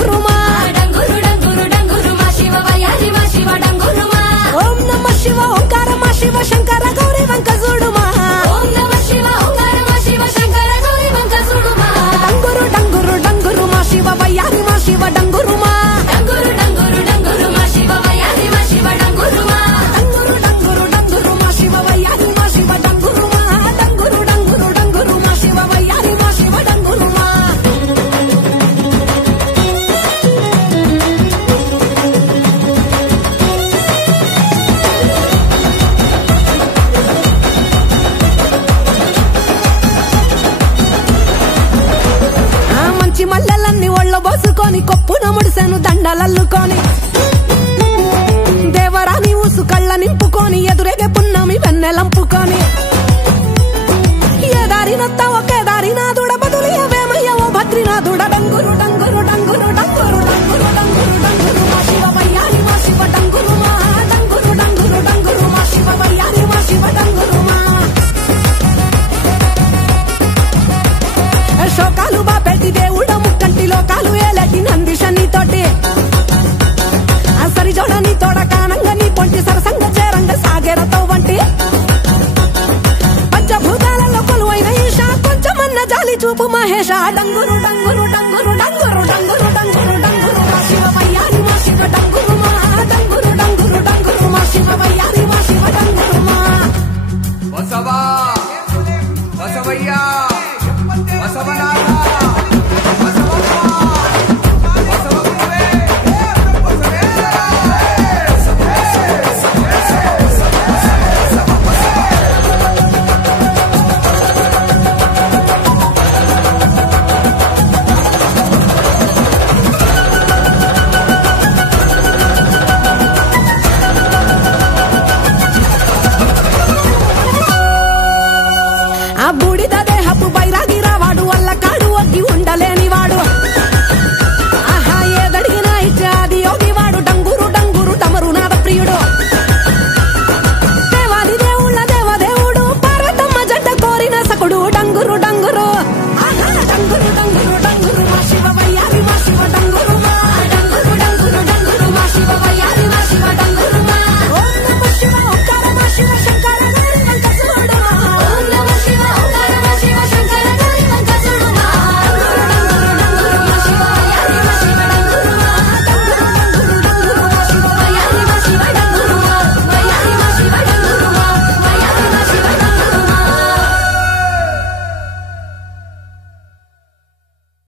డంగురుమా డంగురు డంగురు డంగురు మా శివ వయ్యారి మా శివ డంగురుమా ఓం నమ శివ ఓంకార మా శివ శంకర గౌరీ వంక చూడుమా ఓం నమ శివ ఓంకార మా శివ శంకర గౌరీ వంక చూడుమా డంగురు డంగురు డంగురు మా శివ వయ్యారి మా శివ డంగురుమా డంగురు డంగురు డంగురు మా శివ వయ్యారి మా శివ డంగురుమా డంగురు డంగురు డంగురు మా శివ వయ్యారి మా శివ డంగురుమా డంగురు డంగురు డంగురు మా శివ వయ్యారి మా శివ డంగురుమా మంచి మల్లెలన్నీ ఒళ్ళ బోసుకొని కొప్పున ముడిసెను దండలల్లుకొని దేవరాని ఊసు కళ్ళ నింపుకొని ఎదురేగే పున్నమి వెన్నెలంపుకొని ఏ దారినత్తా ఒకే దారినాదుడ బదులియవేమయ్య ఓ భద్రినాథుడ డంగురు డంగురు డంగురు డంగురు డంగురు డంగురు డంగురు మా శివ వయ్యారి మా శివ డంగురుమా డంగురు డంగురు డంగురు మా శివ వయ్యారి మా శివ డంగురుమా శోకాలు బాపెట్టి దేవుడ ముక్కంటి లోకాలు ఏలటి నందిషని తోటి సరి జోడని తోడ కానంగని పొంటి సరసంగ చేరంగ సాగేరతో వంటి పంచభూతాలలో కొలువైన ఈశా కొంచెమన్న జాలి చూపు మహేష